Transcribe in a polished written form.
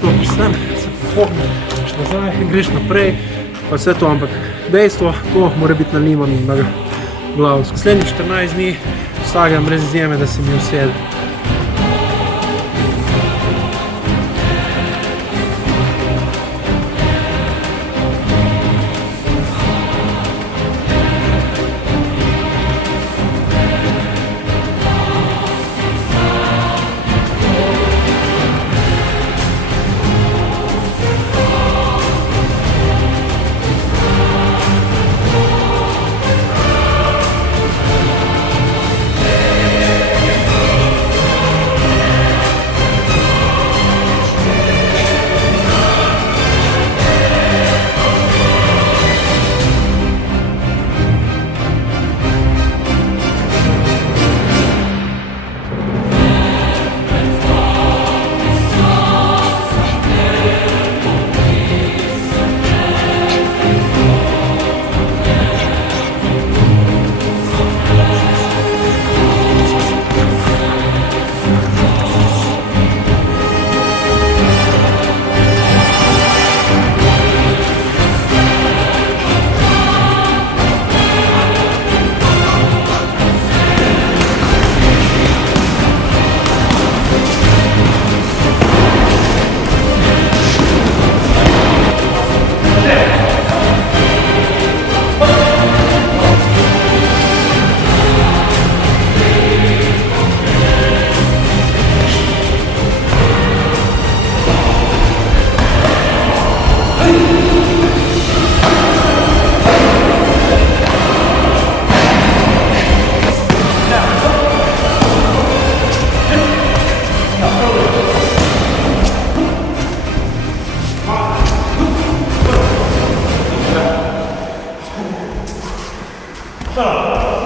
stopiš sem, se pohogneš nazaj in greš naprej, pa vse to, ampak dejstvo, to mora biti nalimano na glavo. Naslednjih 14 dni vsakam brez izjeme, da se mi usede. Stop.